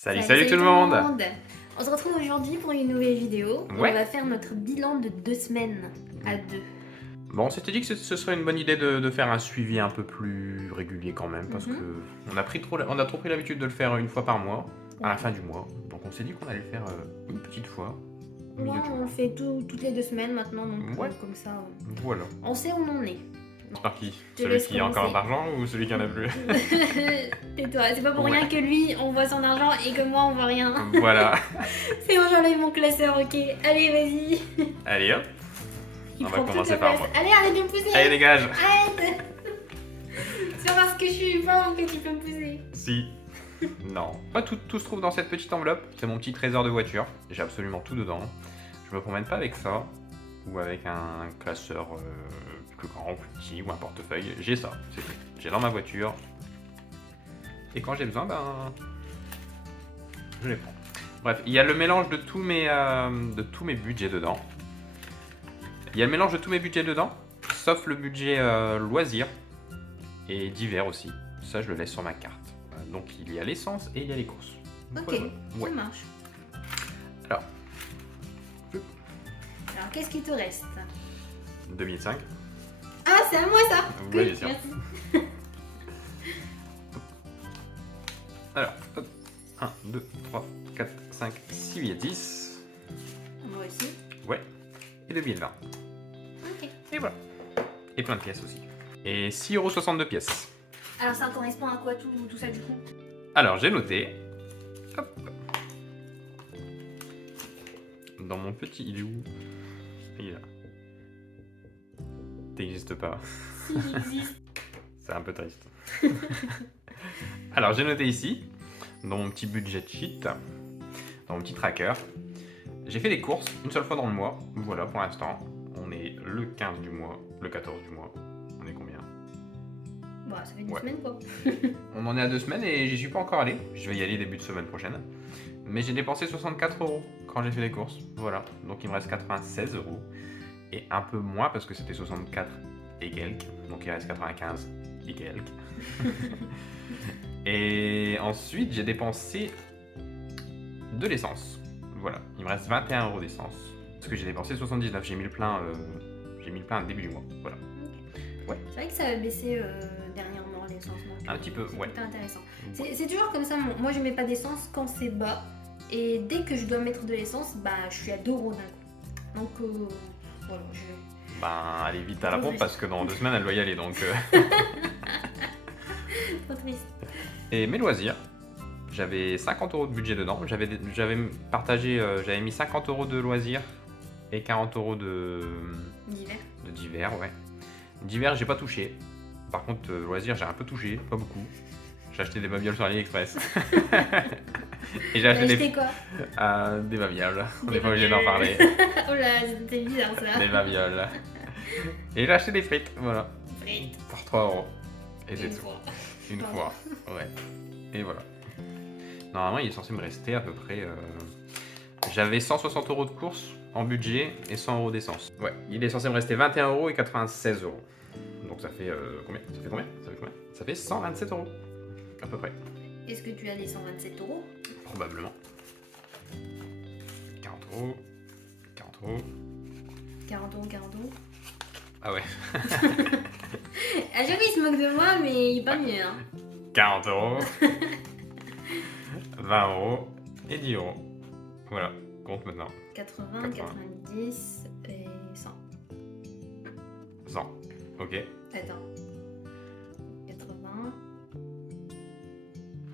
Salut tout le monde. On se retrouve aujourd'hui pour une nouvelle vidéo. Ouais. On va faire notre bilan de 2 semaines à deux. Bon, on s'était dit que ce serait une bonne idée de faire un suivi un peu plus régulier quand même, parce que on a trop pris l'habitude de le faire une fois par mois, à la fin du mois. Donc on s'est dit qu'on allait le faire une petite fois. au milieu du On mois. le fait toutes les 2 semaines maintenant, donc Ouais. comme ça, Voilà. on sait où on en est. C'est par qui? Je Celui laisse qui a encore commencer. d'argent ou celui qui en a plus? Tais-toi, c'est pas pour Ouais. rien que lui on voit son argent et que moi on voit rien. Voilà. C'est bon, j'enlève mon classeur, ok. Allez, vas-y. Allez hop. Il On va prend toute commencer la par place. moi. Allez, arrête de me pousser. Allez dégage. Arrête. C'est parce que je suis fort que tu peux me pousser. Si. Non. Pas tout se trouve dans cette petite enveloppe. C'est mon petit trésor de voiture. J'ai absolument tout dedans. Je me promène pas avec ça. Ou avec un classeur plus grand, plus petit, ou un portefeuille. J'ai ça, c'est tout. J'ai dans ma voiture. Et quand j'ai besoin, ben... je les prends. Bref, il y a le mélange de tous mes budgets dedans. Il y a le mélange de tous mes budgets dedans, sauf le budget loisirs et divers aussi. Ça, je le laisse sur ma carte. Donc, il y a l'essence et il y a les courses. Ok, Voilà. Ouais. ça marche. Alors, Alors, qu'est-ce qui te reste? 2005. Ah, c'est à moi ça. Oui, Good, bien sûr. merci. Alors, hop. 1, 2, 3, 4, 5, 6 billets 10. Moi aussi. Ouais. Et 2 billets de 20. Ok. Et voilà. Et plein de pièces aussi. Et 6,62 € pièces. Alors, ça correspond à quoi tout ça du coup? Alors, j'ai noté. Hop. Dans mon petit... Il est où? Il est là. T'existes pas. Si j'existe. C'est un peu triste. Alors, j'ai noté ici, dans mon petit budget sheet, dans mon petit tracker, j'ai fait des courses une seule fois dans le mois. Voilà, pour l'instant. On est le 15 du mois, le 14 du mois. On est combien? Bah, ça fait 2 Ouais. semaines quoi. On en est à 2 semaines et j'y suis pas encore allé. Je vais y aller début de semaine prochaine. Mais j'ai dépensé 64 € quand j'ai fait les courses. Voilà, donc il me reste 96 € et un peu moins parce que c'était 64 et quelques. Donc il reste 95 et quelques. Et ensuite j'ai dépensé de l'essence. Voilà, il me reste 21 € d'essence. Parce que j'ai dépensé 79. J'ai mis le plein début du mois. Voilà. Ouais. C'est vrai que ça a baissé dernièrement l'essence. Un petit peu, ouais. C'était intéressant. C'est toujours comme ça. Moi, je mets pas d'essence quand c'est bas. Et dès que je dois mettre de l'essence, bah, je suis à 2 € d'un coup. Donc, voilà, Ben, allez vite à la pompe parce que dans 2 semaines elle doit y aller donc. Trop triste. Et mes loisirs, j'avais 50 € de budget dedans. J'avais partagé, j'avais mis 50 € de loisirs et 40 € D'hiver. de divers, ouais. Divers, j'ai pas touché. Par contre, loisirs, j'ai un peu touché, pas beaucoup. J'ai acheté des babioles sur AliExpress. Et j'ai T'as acheté acheté quoi? des babioles. On Des n'est pas obligé d'en parler. Oh là, c'était bizarre ça. Des babioles. Et j'ai acheté des frites, voilà. Frites. Pour 3 €. Et c'est Une tout. fois. Une Pardon. fois, ouais. Et voilà. Normalement, il est censé me rester à peu près... J'avais 160 € de courses en budget et 100 € d'essence. Ouais, il est censé me rester 21 € et 96 €. Donc ça fait combien? Ça fait combien? Ça fait 127 €. À peu près. Est-ce que tu as les 127 €? Probablement. 40 €. 40 €. 40 €, 40 €. Ah ouais. À chaque fois, il se moque de moi, mais il est pas mieux. Hein. 40 €. 20 € et 10 €. Voilà, compte maintenant. 80, 90 et 100. 100. Ok. Attends. 80,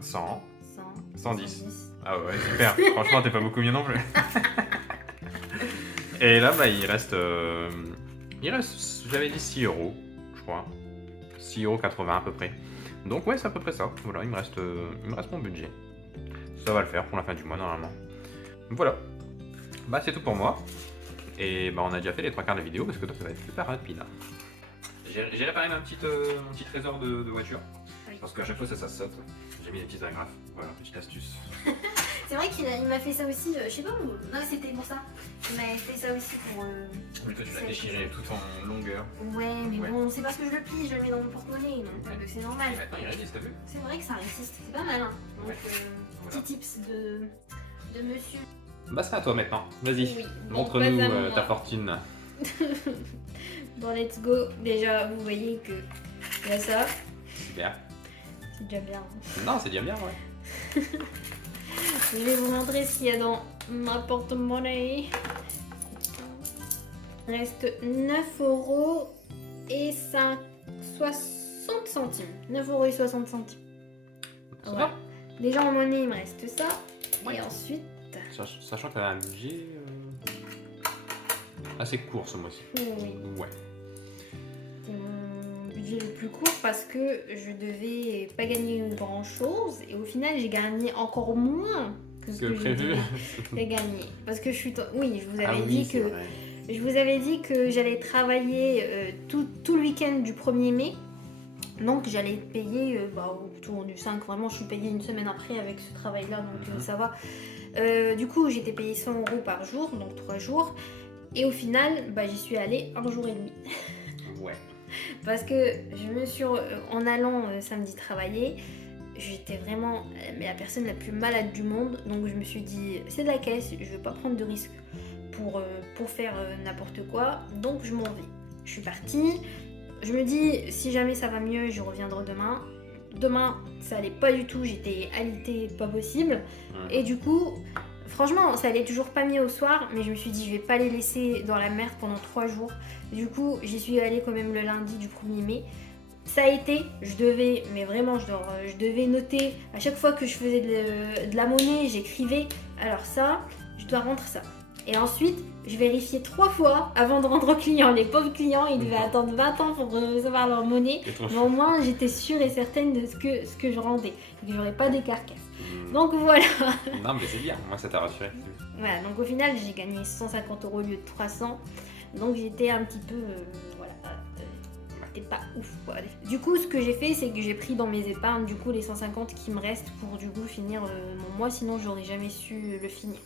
100. 100, 110. Ah ouais, super. Franchement, t'es pas beaucoup mieux non plus. Et là, bah, il reste, j'avais dit 6 €, je crois. 6,80 € à peu près. Donc ouais, c'est à peu près ça. Voilà, il me reste mon budget. Ça va le faire pour la fin du mois normalement. Voilà. Bah c'est tout pour moi. Et bah on a déjà fait les 3 quarts de la vidéo parce que toi ça va être super rapide. J'ai réparé mon petit trésor de voiture. Oui. Parce qu'à chaque fois ça saute. J'ai mis des petites agrafes. Voilà, petite astuce. C'est vrai il m'a fait ça aussi, je sais pas où. Non, c'était pour ça. Il m'a fait ça aussi pour. Mais toi, tu l'as déchiré tout en longueur. Ouais, mais Ouais. bon, c'est parce que je le plie, je le mets dans mon porte-monnaie, donc c'est normal. Et maintenant, il résiste, t'as vu? C'est vrai que ça résiste, c'est pas mal. Hein. Donc, Ouais. Voilà. petit tips de monsieur. Bah, c'est à toi maintenant. Vas-y. Oui, Montre-nous donc, pas à moi. ta fortune. Bon, let's go. Déjà, vous voyez que il y a ça. Super. C'est déjà bien. Non, c'est déjà bien, ouais. Je vais vous montrer ce qu'il y a dans ma porte-monnaie. Il reste 9 € et 60 centimes. 9 € et 60 centimes. Ça Voilà. va. Déjà en monnaie, il me reste ça. Ouais. Et ensuite. Sachant que t'avais un budget assez court ce mois-ci. Oui, Ouais. c'est mon budget le plus court parce que je devais pas gagner grand chose. Et au final, j'ai gagné encore moins que ce Que que prévu. j'ai gagné. Parce que je suis. Oui, je vous avais Ah oui, dit c'est que. vrai. Je vous avais dit que j'allais travailler tout le week-end du 1er mai. Donc j'allais être payée autour du 5. Vraiment, je suis payée une semaine après avec ce travail-là, donc ça va. Du coup, j'étais payée 100 € par jour, donc 3 jours. Et au final, j'y suis allée un jour et demi. Ouais. Parce que je me suis... en allant samedi travailler, j'étais vraiment la personne la plus malade du monde. Donc je me suis dit, c'est de la caisse, je vais pas prendre de risques pour faire n'importe quoi, donc je m'en vais. Je suis partie, je me dis si jamais ça va mieux, je reviendrai demain. Demain, ça allait pas du tout, j'étais alitée, pas possible. Et du coup, franchement, ça allait toujours pas mieux au soir, mais je me suis dit je vais pas les laisser dans la merde pendant 3 jours. Du coup, j'y suis allée quand même le lundi du 1er mai. Ça a été, je devais noter à chaque fois que je faisais de la monnaie, j'écrivais alors ça, je dois rendre ça. Et ensuite, je vérifiais 3 fois avant de rendre au client. Les pauvres clients, ils devaient attendre 20 ans pour recevoir leur monnaie. Mais au moins, j'étais sûre et certaine de ce que je rendais. Et que j'aurais pas des carcasses. Donc voilà. Non, mais c'est bien, moi ça t'a rassuré. Voilà, donc au final, j'ai gagné 150 € au lieu de 300. Donc j'étais un petit peu... c'était pas ouf quoi. Du coup, ce que j'ai fait, c'est que j'ai pris dans mes épargnes du coup les 150 qui me restent pour du coup finir mon mois. Sinon, j'aurais jamais su le finir.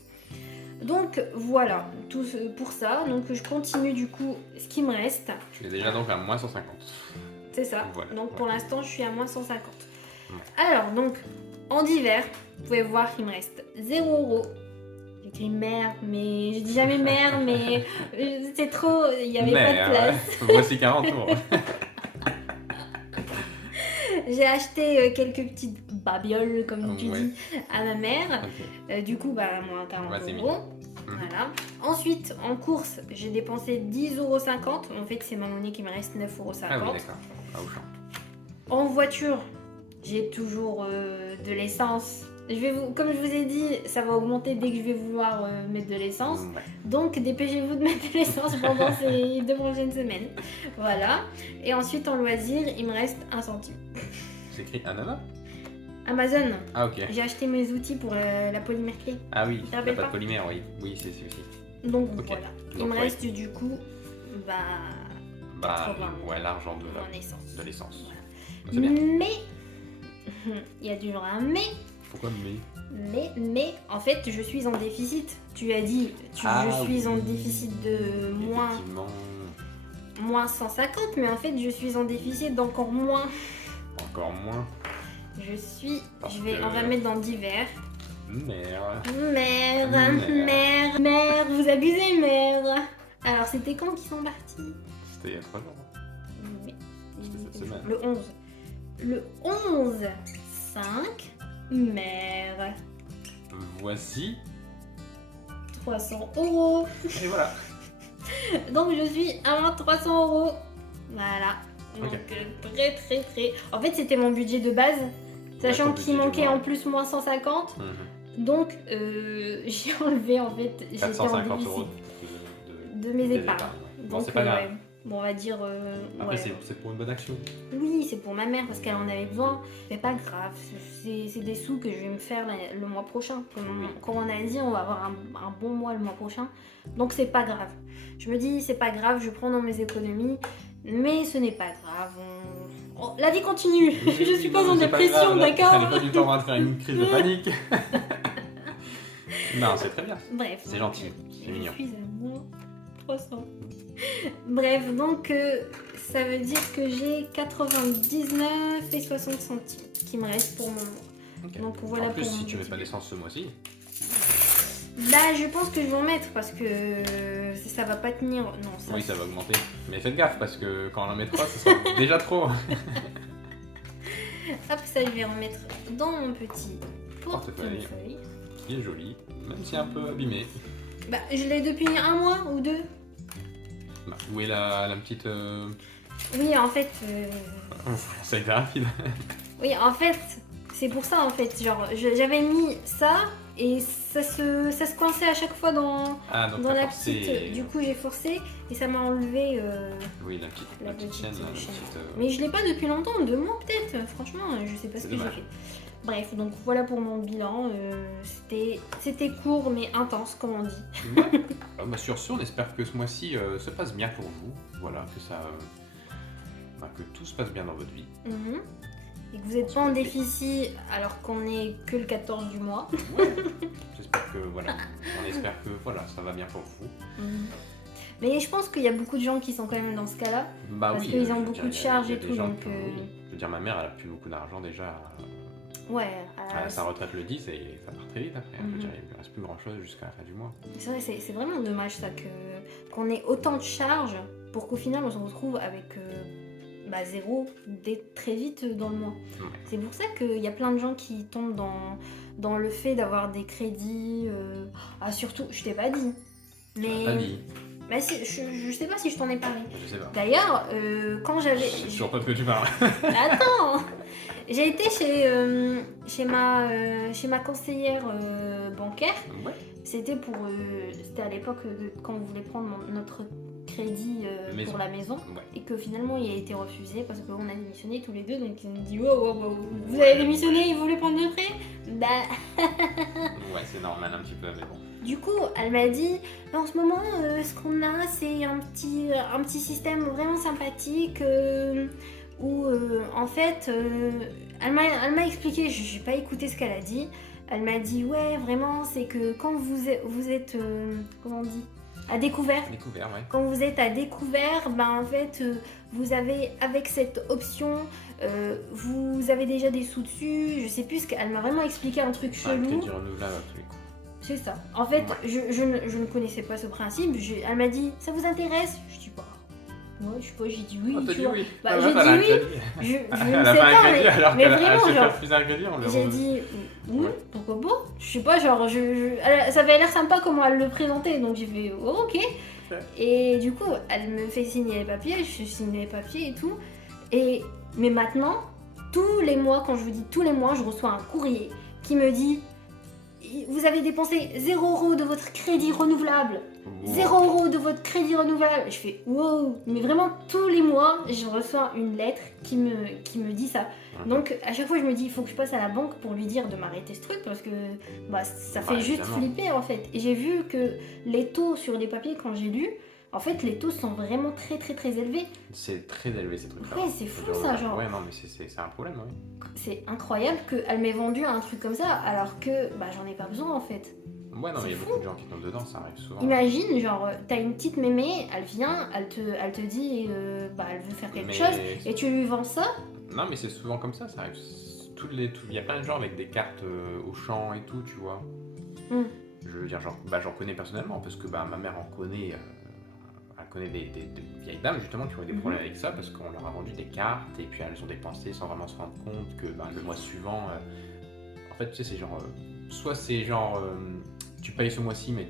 Donc voilà, tout pour ça. Donc je continue du coup ce qui me reste. Tu es déjà donc à moins 150. C'est ça. Voilà. Donc pour l'instant, je suis à moins 150. Ouais. Alors donc, en divers, vous pouvez voir qu'il me reste 0 €. J'écris mère, mais je dis jamais mère, mais c'est trop, il n'y avait pas de place. Voici 40 €. J'ai acheté quelques petites babioles, comme tu Ouais. dis, à ma mère. Ok. Du coup, moins 40 Ouais, c'est €. mignon. Voilà. Ensuite, en course, j'ai dépensé 10,50 €. En fait, c'est ma monnaie qui me reste 9,50 €. Ah oui, d'accord. Ah, au champ. En voiture, j'ai toujours de l'essence. Comme je vous ai dit, ça va augmenter dès que je vais vouloir mettre de l'essence. Ouais. Donc, dépêchez-vous de mettre de l'essence pendant ces 2 prochaines semaines. Voilà. Et ensuite, en loisir, il me reste 1 centime. C'est écrit ananas? Amazon, Ah, ok. j'ai acheté mes outils pour la polymère clé. Ah oui, T'as la rappelles pâte pas polymère, oui. Oui, c'est celui-ci. Donc Ok. voilà. Il Donc, me ouais. reste du coup, 80 ouais, l'argent de en essence. l'essence. C'est bien. Mais, il y a toujours un mais. Pourquoi mais? Mais, en fait, je suis en déficit. Tu as dit, je suis en déficit de Effectivement. moins 150, mais en fait, je suis en déficit d'encore moins. Encore moins. On va mettre dans divers. Mère. Mère, vous abusez, mère. Alors, c'était quand qu'ils sont partis? C'était il y a 3 jours. Oui. C'était cette semaine. Le 11. Le 11, 5, mère. Voici. 300 €. Et voilà. Donc, je suis à 300 €. Voilà. Donc, Ok. très. En fait, c'était mon budget de base. Sachant ton qu'il budget du manquait mois. en plus moins 150. Donc, j'ai enlevé en fait. J'étais en 450 déficit € de mes des épargnes. Bon, Donc, c'est pas grave. ouais. Bon, on va dire. Après, ouais. c'est pour une bonne action. Oui, c'est pour ma mère parce qu'elle en avait besoin. Mais pas grave, c'est des sous que je vais me faire le mois prochain. Comme on a dit, on va avoir un bon mois le mois prochain. Donc c'est pas grave. Je me dis, c'est pas grave, je prends dans mes économies. Mais ce n'est pas grave. La vie continue. Je suis pas en dépression, d'accord? Elle n'est pas du tout en train de faire une crise de panique. Non, c'est très bien. Bref. C'est gentil, c'est mignon. Je suis à moins 300. Bref, donc ça veut dire que j'ai 99 et 60 centimes qui me restent pour mon mois. Ok. Donc voilà En plus, pour si mon tu mets petit pas budget. d'essence ce mois-ci, Là, je pense que je vais en mettre parce que ça va pas tenir. Non, ça. oui, ça va augmenter. Mais faites gaffe parce que quand on en mettra, ce sera déjà trop. Hop, ça, je vais en mettre dans mon petit Portefeuille. portefeuille. Il est joli, même si un peu abîmé. Bah, je l'ai depuis un mois ou deux. Bah, où est la petite. Oui, en fait. Ça a été rapide. Oui, en fait, c'est pour ça en fait. Genre, j'avais mis ça et ça se coinçait à chaque fois dans Ah, donc la t'as forcé. petite. Du coup, j'ai forcé et ça m'a enlevé. Oui, la petite chaîne. Là, la petite, Mais je l'ai pas depuis longtemps, 2 mois peut-être. Franchement, je sais pas ce C'est que j'ai dommage. fait. Bref, donc voilà pour mon bilan. C'était court mais intense, comme on dit. Ouais. Bah, sur ce, on espère que ce mois-ci se passe bien pour vous. Voilà, que ça. Que tout se passe bien dans votre vie. Mhm. Et que vous n'êtes pas en déficit alors qu'on est que le 14 du mois. Ouais. J'espère que voilà. On espère que voilà, ça va bien pour vous. Mhm. Mais je pense qu'il y a beaucoup de gens qui sont quand même dans ce cas-là. Bah Parce oui. qu'ils je ont veux beaucoup dire, de il y a charges et des tout, gens donc, qui- oui. Je veux dire, ma mère, elle a plus beaucoup d'argent déjà. Ouais. Sa retraite le 10 et ça part très vite après. Je veux dire, il ne reste plus grand-chose jusqu'à la fin du mois. C'est vrai, c'est vraiment dommage ça qu'on ait autant de charges pour qu'au final on se retrouve avec zéro dès très vite dans le mois. Ouais. C'est pour ça qu'il y a plein de gens qui tombent dans le fait d'avoir des crédits. Surtout, je t'ai pas dit. Mais Pas dit. bah, si, je sais pas si je t'en ai parlé. Je sais pas. D'ailleurs, quand j'avais. Je sais toujours pas de quoi tu parles. Attends. J'ai été chez ma conseillère bancaire. Ouais. C'était à l'époque quand on voulait prendre notre crédit Maison. pour la maison Ouais. et que finalement il a été refusé parce qu'on a démissionné tous les deux. Donc ils nous dit wow, vous avez démissionné, ils voulaient prendre le prêt. Bah Ouais, c'est normal un petit peu, mais bon. du coup elle m'a dit en ce moment ce qu'on a c'est un petit système vraiment sympathique où en fait elle m'a expliqué, j'ai pas écouté ce qu'elle a dit. Elle m'a dit ouais vraiment c'est que quand vous êtes comment on dit à découvert. Découvert, ouais. Quand vous êtes à découvert, en fait, vous avez, avec cette option, vous avez déjà des sous dessus. Je sais plus, elle m'a vraiment expliqué un truc Un chelou. crédit renouvelable, un truc. C'est ça. En fait, Ouais. je ne connaissais pas ce principe. Elle m'a dit, ça vous intéresse? Je dis, ouais, je sais pas, j'ai dit oui. Oh, t'as tu dit vois. oui. Bah, Ah, j'ai elle a un dit oui. crédit. Je Elle ne a sais pas un pas, crédit alors mais qu'elle vraiment, se fait genre, refuser un crédit, on le j'ai rend- dit oui, Ouais. pourquoi pas. Je sais pas, genre, ça avait l'air sympa comment elle le présentait, donc j'ai fait oh, ok. Ouais. Et du coup, elle me fait signer les papiers, je signe les papiers et tout. Mais maintenant, tous les mois, quand je vous dis tous les mois, je reçois un courrier qui me dit vous avez dépensé 0 € de votre crédit renouvelable. Wow. 0 € de votre crédit renouvelable. Je fais wow, mais vraiment tous les mois, je reçois une lettre qui me dit ça. Mhm. Donc à chaque fois, je me dis il faut que je passe à la banque pour lui dire de m'arrêter ce truc parce que ça fait juste évidemment. flipper en fait. Et j'ai vu que les taux sur les papiers quand j'ai lu, en fait les taux sont vraiment très très très élevés. C'est très élevé ces trucs-là. Ouais, c'est fou ça, genre. Ouais, non, mais c'est un problème, oui. C'est incroyable qu'elle m'ait vendu un truc comme ça alors que j'en ai pas besoin en fait. Ouais, non, mais il y a C'est beaucoup de gens qui tombent dedans, ça arrive souvent. Imagine, genre, t'as une petite mémé, elle vient, elle te dit, elle veut faire quelque Mais- chose, et tu lui vends ça. Non, mais c'est souvent comme ça arrive. Il y a plein de gens avec des cartes au champ et tout, tu vois. Mm. Je veux dire, j'en connais personnellement, parce que ma mère en connaît. Elle connaît des vieilles dames justement qui ont eu des Mhm. problèmes avec ça parce qu'on leur a vendu des cartes et puis elles ont dépensé sans vraiment se rendre compte que le mois suivant. En fait, tu sais, c'est genre. Soit c'est genre. Tu payes ce mois-ci, mais.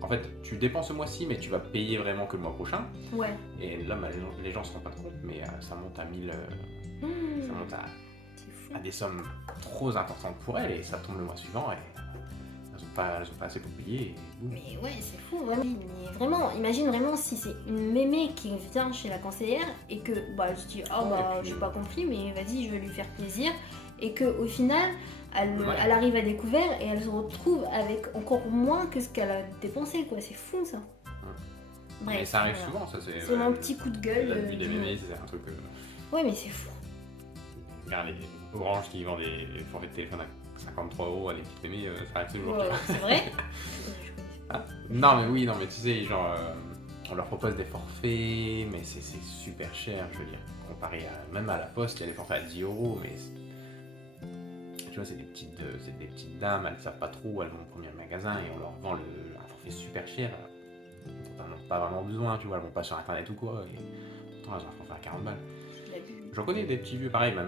En fait, tu dépenses ce mois-ci, mais tu vas payer vraiment que le mois prochain. Ouais. Et là, les gens se rendent pas compte, mais ça monte à 1000. Ça monte C'est fou. à des sommes trop importantes pour elles et ça tombe le mois suivant et elles ont pas assez pour payer. Et boum. Mais ouais, c'est fou, vraiment. Mais vraiment, imagine vraiment si c'est une mémé qui vient chez la conseillère et que, elle se dit, oh Ouais, et puis- j'ai pas compris, mais vas-y, je vais lui faire plaisir. Et qu'au final, elle Ouais. arrive à découvert et elle se retrouve avec encore moins que ce qu'elle a dépensé, quoi. C'est fou, ça. Bref. Mais ça arrive voilà. souvent, ça c'est. C'est mon petit coup de gueule. La vie des du mémés, mois. c'est un truc. Ouais, mais c'est fou. Regarde les Orange qui vend des forfaits de téléphone à 53 € à des petites mémés, ça arrive toujours. Ouais, c'est vrai. Ah, non, mais oui, non, mais tu sais, genre, on leur propose des forfaits, mais c'est super cher, je veux dire. Comparé même à la poste, il y a des forfaits à 10 €, mais tu vois, c'est des petites dames, elles savent pas trop, elles vont au premier magasin et on leur vend un forfait super cher. Dont elles n'ont pas vraiment besoin, tu vois, elles vont pas sur internet ou quoi. Et pourtant, elles ont un forfait à 40 balles. J'en connais des petits vieux, pareil, ma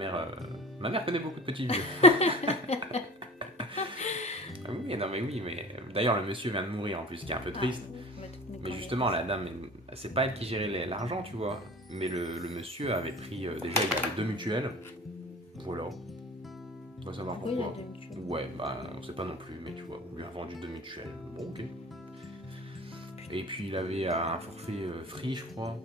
mère connaît beaucoup de petits vieux. Ah oui, non, mais oui, mais d'ailleurs, le monsieur vient de mourir en plus, ce qui est un peu triste. Mais justement, la dame, c'est pas elle qui gérait l'argent, tu vois. Mais le monsieur avait pris, déjà, il avait 2 mutuelles. Voilà. On va savoir Pourquoi il y a pourquoi. 2 mutuelles? Ouais, bah, on sait pas non plus, mais tu vois, on lui a vendu 2 mutuelles. Bon, ok. Et puis, il avait un forfait free, je crois.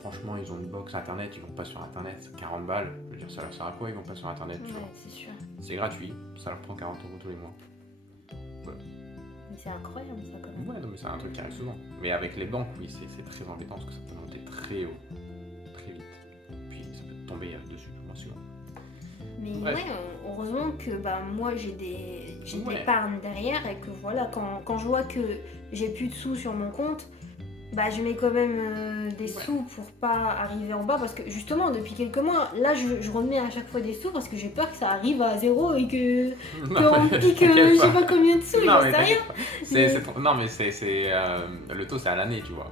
Franchement, ils ont une box internet, ils vont pas sur internet, 40 balles. Je veux dire, ça leur sert à quoi, ils vont pas sur internet, tu vois. C'est sûr. C'est gratuit, ça leur prend 40 € tous les mois. Ouais. Mais c'est incroyable ça quand même. Ouais, non, mais c'est un truc qui arrive souvent. Mais avec les banques, oui, c'est très embêtant parce que ça peut monter très haut, très vite. Puis ça peut te tomber dessus, moi souvent. Mais Bref. ouais, heureusement que bah, moi j'ai de Ouais. l'épargne derrière et que voilà, quand je vois que j'ai plus de sous sur mon compte, bah je mets quand même des sous pour pas arriver en bas parce que justement depuis quelques mois, là je remets à chaque fois des sous parce que j'ai peur que ça arrive à zéro et que qu'on me pique je sais pas combien de sous, j'en sais rien. Non mais le taux c'est à l'année, tu vois.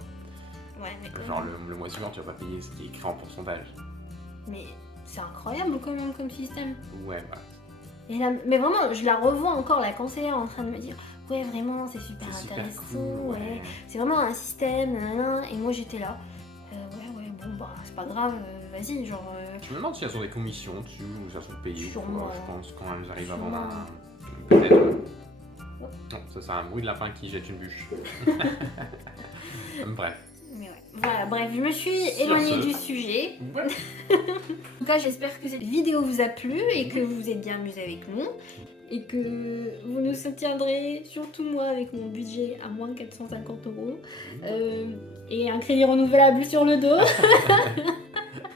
Ouais, mais Genre le mois suivant tu vas pas payer ce qui est écrit en pourcentage. Mais c'est incroyable quand même comme système. Ouais, bah. Et là, mais vraiment, je la revois encore, la conseillère, en train de me dire ouais, vraiment, c'est super C'est super intéressant, cool, ouais. C'est vraiment un système, nanana. Et moi j'étais là, ouais, bon, bah, c'est pas grave, vas-y, genre. Je me demande si elles ont des commissions dessus ou si elles sont payées ou Sûrement. quoi, je pense, quand elles arrivent à Sûrement. vendre peut-être. Non, ça c'est un bruit de lapin qui jette une bûche. Bref. Mais ouais. Voilà, bref, je me suis Sur éloignée ce. du sujet. Ouais. En tout cas, j'espère que cette vidéo vous a plu et que vous vous êtes bien amusés avec nous. Et que vous nous soutiendrez, surtout moi, avec mon budget à moins de 450 €. Et un crédit renouvelable sur le dos.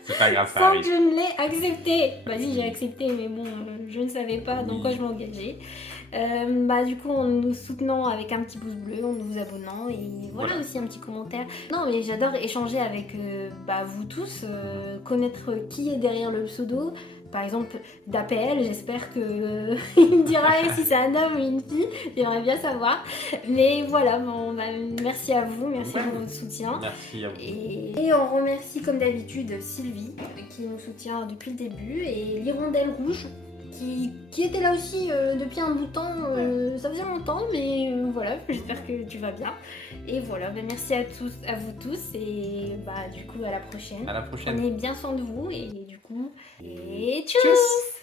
C'est pas grave, ça Sans arrive. que je ne l'ai accepté. Vas-y, j'ai accepté, mais bon, je ne savais pas dans quoi je m'engageais. Du coup, en nous soutenant avec un petit pouce bleu, en nous abonnant et voilà aussi un petit commentaire. Non, mais j'adore échanger avec vous tous, connaître qui est derrière le pseudo. Par exemple, d'APL, j'espère qu'il me dira si c'est un homme ou une fille, j'aimerais bien savoir. Mais voilà, merci à vous, merci pour votre soutien. Merci à vous. Et on remercie comme d'habitude Sylvie qui nous soutient depuis le début et l'Hirondelle Rouge qui était là aussi depuis un bout de temps, ça faisait longtemps, mais voilà, j'espère que tu vas bien. Et voilà, merci à vous tous et du coup à la prochaine. À la prochaine. Prenez bien soin de vous et du coup, et tchuss.